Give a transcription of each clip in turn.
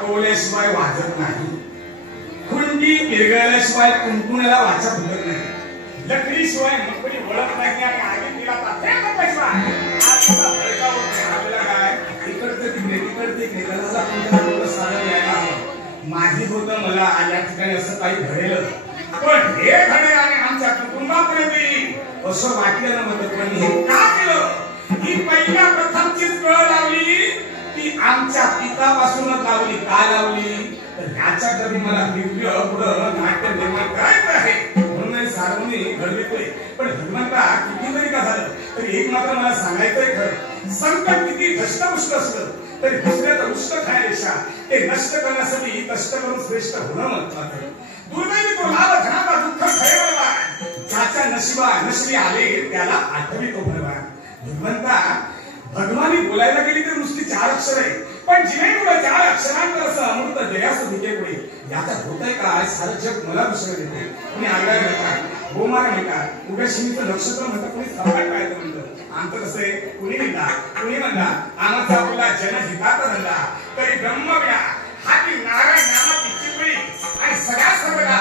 वाकवल्याशिवाय वाजत नाही, खुंटी विरघळल्याशिवाय कुंकुण्याला वाचा फुलत नाही, लकडीशिवाय मकडी वळत नाही आणि आगी तिला माझी होत मला या ठिकाणी असं काही घडेल, पण हे घडेल आणि आमच्या कुटुंबापर्यंत येईल असं वाटलं नव्हतं. पण हे का केलं? ही पहिल्या प्रथमचीच कळ लावली ती आमच्या पितापासूनच लावली. का लावली? तर ह्याच्या कधी मला दिव्य पुढं नाट्य निर्माण करायचं आहे म्हणून सारवणी घडवितोय. पण हनुमंता किती जरी का झालं तरी एक मात्र मला सांगायचंय खरं, संकट किती धष्टपुष्ट असलं तरी दुसऱ्याचं उष्ट खाण्यापेक्षा ते नष्ट करण्यासाठी कष्ट करून श्रेष्ठ होणं महत्वाचं. दुर्दैवी तो लाभ धनाचा दुःख खरेबरला, ज्याच्या नशिबी आले त्याला आठवी तो भगवान. भगवंता भगवानी बोलायला गेली तर नुसती 4 अक्षर आहे, पण जिने पुढे 4 अक्षरांवर असं अमृत जयास दिले पुढे याचा होतंय काय? सारं जग मला दुसरं देते. कोणी आगाय म्हणतात, गोमार म्हणतात, उद्या शिमीचं नक्षत्र म्हणतात, कोणी सकाळ काय म्हणतं. आमचं कसं आहे, कुणी म्हणतात आमचा आपला जनहिताचा धंदा तरी ब्रह्मव्या हाती नारायण नामाची चिपळी आणि सगळ्या सर्वदा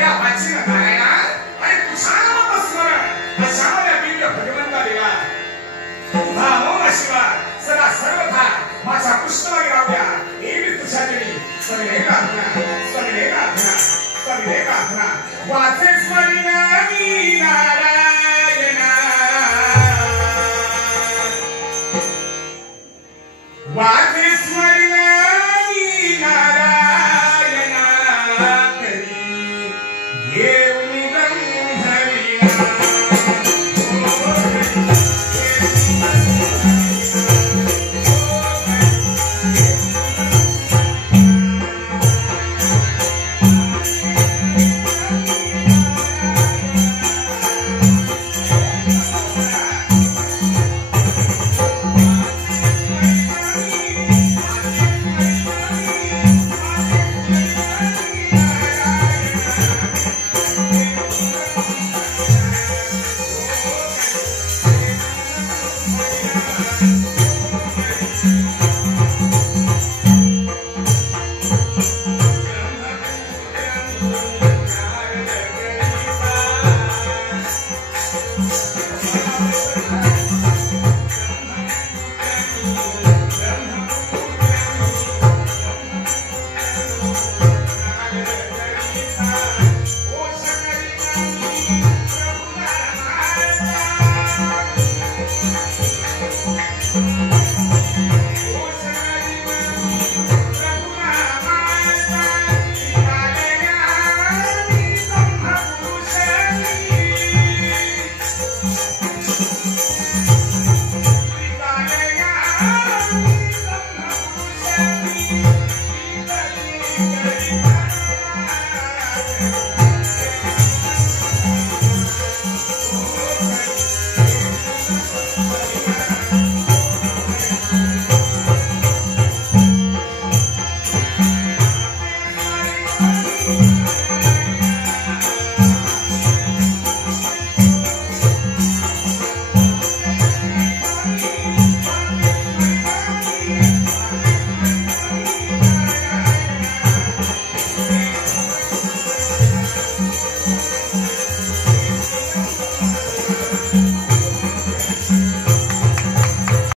या वाचीन नारायणा आणि तुझ्या नामाचं स्मरण अशामध्ये दिव्य भगवंता दिला. तुझा मोह शिवा सदा सर्वथा माझ्या पृष्ठभागी राहूया. एवढी तुझ्या देवी सविनय प्रार्थना वाचे स्मरणामी नारायणा, वाचे